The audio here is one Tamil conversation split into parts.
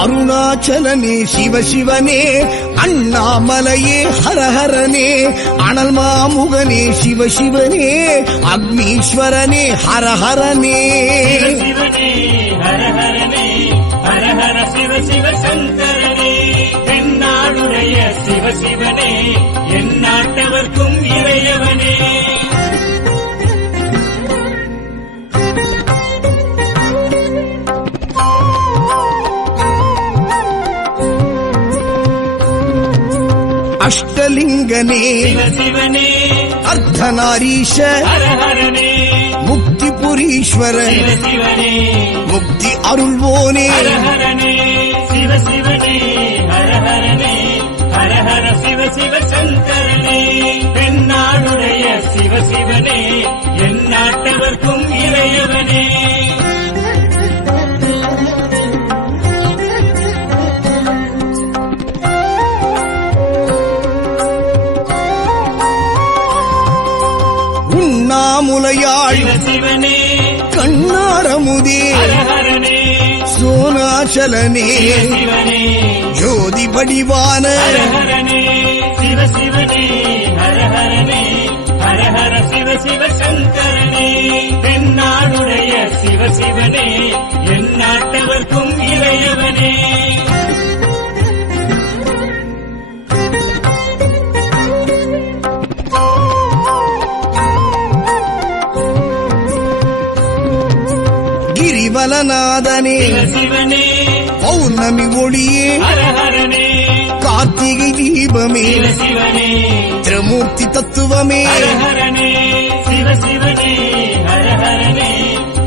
அருணாச்சலனே சிவசிவனே, அண்ணாமலையே ஹரஹரனே, அனல் மாமுகனே சிவசிவனே, அக்னீஸ்வரனே ஹரஹரனே. சிவசிவனே ஹரஹரனே, ஹரஹர சிவ சிவ சங்கரனே, தென்னாடுடைய சிவசிவனே, எந்நாட்டவர்க்கும் இறையவனே. அஷ்டலிங்கனே சிவசிவனே, அர்த்தநாரீஷ ஹரஹரனே, முக்திபுரீஸ்வர சிவசிவனே, முக்தி அருள்வோனே. ஹரஹரனே சிவசிவனே, ஹரஹரனே, ஹரஹர சிவ சிவ சங்கரனே, தென்னாடுடைய சிவசிவனே, எந்நாட்டவர்க்கும் இறையவனே. உண்ணாமுலையாள் சிவசிவனே, கண்ணாரமுதே ஹரஹரனே, சோனாச்சலனே சிவசிவனே, ஜோதி வடிவான ஹரஹரனே சிவசிவனே, ஹரஹரனே, ஹரஹர சிவ சிவ சங்கரனே, தென்னாடுடைய சிவசிவனே, எந்நாட்டவர்க்கும் இறையவனே. கிரிவலநாதனே சிவசிவனே, பௌர்ணமி ஒளியே ஹரஹரனே, கார்த்திகை தீபமே சிவசிவனே, திரிமூர்த்தி தத்துவமே. ஹரஹரனே சிவசிவனே, ஹரஹரனே,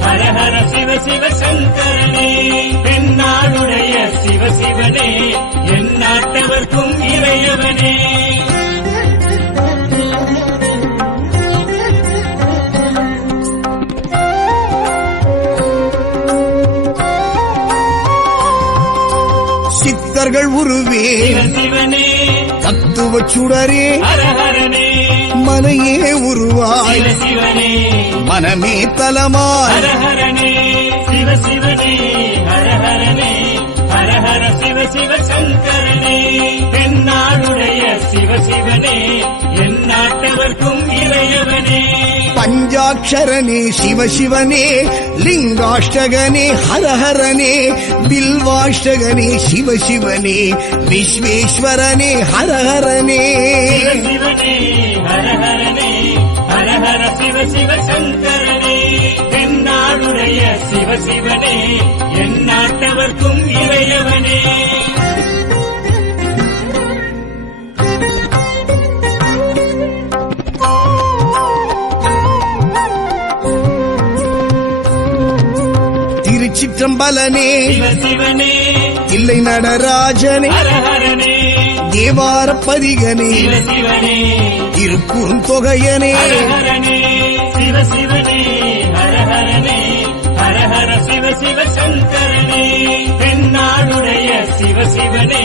ஹரஹர சிவ சிவ சங்கரனே, தென்னாடுடைய சிவசிவனே, எந்நாட்டவர்க்கும் இறையவனே. சித்தர்கள் உருவே சிவசிவனே, தத்துவ சுடரே ஹரஹரனே, மனையே உருவாய் சிவசிவனே, மனமே தலமாய். ஹரஹரனே சிவசிவனே, ஹரஹரனே, ஹரஹர சிவ சிவ சங்கரனே, தென்னாடுடைய சிவசிவனே, எந்நாட்டவர்க்கும் இறையவனே. பஞ்சாட்சரனே சிவசிவனே, லிங்காஷ்டகனே ஹரஹரனே, பில்வாஷ்டகனே சிவசிவனே, விஸ்வேஸ்வரனே ஹரஹரனே. சிவசிவனே, ஹரஹரனே, ஹரஹர சிவ சிவ சங்கரனே, தென்னாடுடைய சிவசிவனே, எந்நாட்டவர்க்கும் இறையவனே. திருச்சிற்றம்பலனே சிவசிவனே, தில்லை நடராஜனே, ஹரஹரனே, தேவார பதிகனே, சிவசிவனே, திருக்குறுந்தொகையனே. ஹரஹரனே சிவசிவனே, ஹரஹரனே, ஹரஹர சிவ சிவ சங்கரனே, தென்னாடுடைய சிவசிவனே,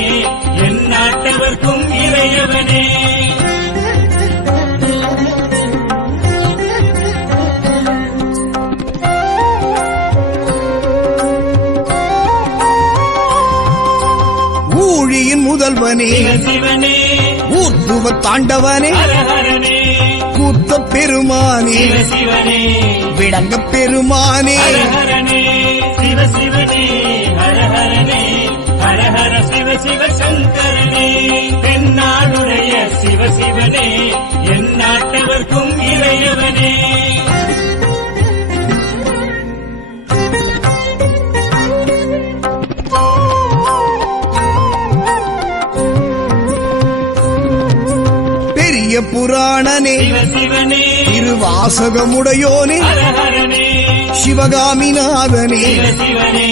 எந்நாட்டவர்க்கும் இறையவனே. ஊழியின் முதல்வனே சிவசிவனே, ஊர்துவ தாண்டவனே, ஹரஹரனே, கூத்த பெருமானே சிவசிவனே, விளங்க பெருமானே. ஹரஹரனே சிவசிவனே, ஹரஹரனே, ஹரஹர சிவ சிவ சங்கரனே, தென்னாடுடைய சிவசிவனே, எந்நாட்டவர்க்கும் இறையவனே. பெரிய புராணனே சிவசிவனே, திருவாசகமுடையோனே, ஹரஹரனே, சிவகாமிநாதனே சிவசிவனே,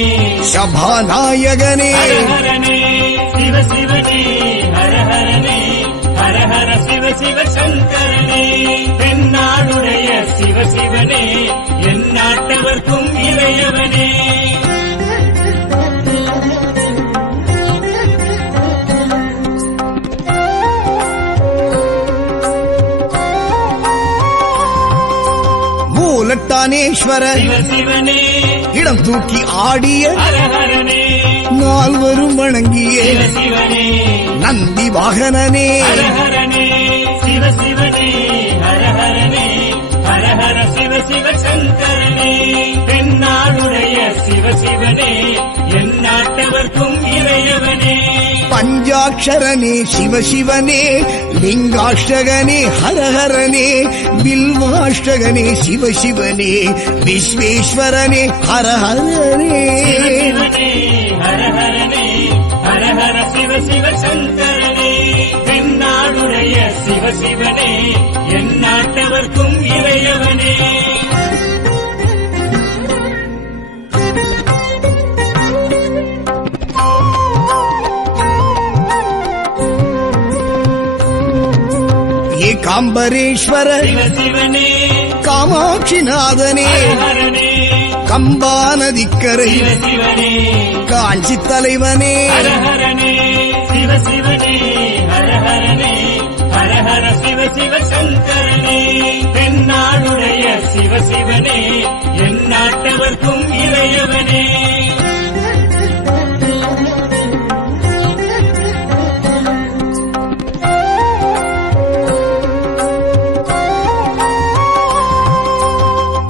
சபாநாயகனே. ஹரஹரனே சிவசிவனே, ஹரஹரனே, ஹரஹர சிவ சிவ சங்கரனே, தென்னாடுடைய சிவனே என் நாட்டவர்க்கும் இறையவனே மூலட்டானேஸ்வர சிவ சிவனே இடம் தூக்கி ஆடிய ஹரஹரனே நால்வரும் வணங்கிய சிவ சிவனே நந்தி வாகனனே ஹரஹரனே சிவ சிவனே ஹரஹரனே ஹரஹர சிவ சிவ சங்கரனே தென்னாடுடைய சிவ சிவனே என் நாட்டவர்க்கும் இறையவனே பஞ்சாட்சரனே சிவசிவனே லிங்காஷ்டகனே ஹரஹரனே பில்வாஷ்டகனே சிவசிவனே விஸ்வேஸ்வரனே ஹரஹரனே சிவசிவனே ஹரஹரனே ஹரஹர சிவ சிவ சங்கரனே தென்னாடுடைய சிவ சிவனே என் நாட்டவர்க்கும் இறையவனே ஏகாம்பரேஸ்வர சிவ சிவனே காமாட்சிநாதனே ஹரஹரனே கம்பா நதிக்கரை சிவ சிவனே காஞ்சி தலைவனே ஹரஹரனே சிவ சிவனே ஹரஹரனே ஹரஹர சிவ சிவ சங்கரனே தென்னாடுடைய சிவ சிவனே என் நாட்டவர்க்கும் இறையவனே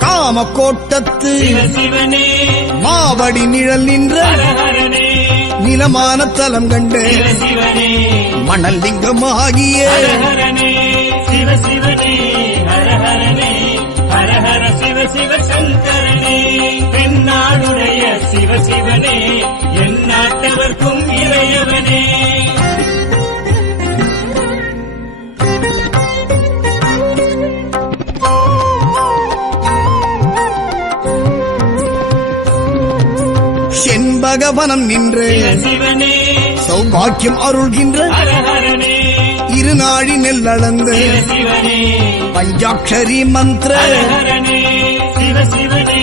காமக்கோட்டத்து சிவ சிவனே மாவடி நிழல் நின்ற ஹரஹரனே நிலமான தலம் கண்டு சிவ சிவனே மணல் லிங்கமாகிய ஹரஹரனே சிவ சிவனே ஹரஹரனே ஹரஹர சிவ சிவ சங்கரனே தென்னாடுடைய சிவ சிவனே என் நாட்டவர்க்கும் இறையவனே செண்பகவனம் நின்று சிவ சிவனே சௌபாக்கியம் அருள்கின்ற ஹரஹரனே இருநாழி நெல்லளந்து சிவ சிவனே பஞ்சாட்சரி மந்திர ஹரஹரனே சிவ சிவனே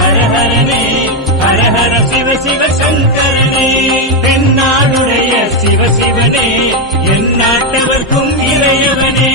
ஹரஹரனே ஹரஹர சிவ சிவ சங்கரனே தென்னாடுடைய சிவ சிவனே என் நாட்டவர்க்கும் இறையவனே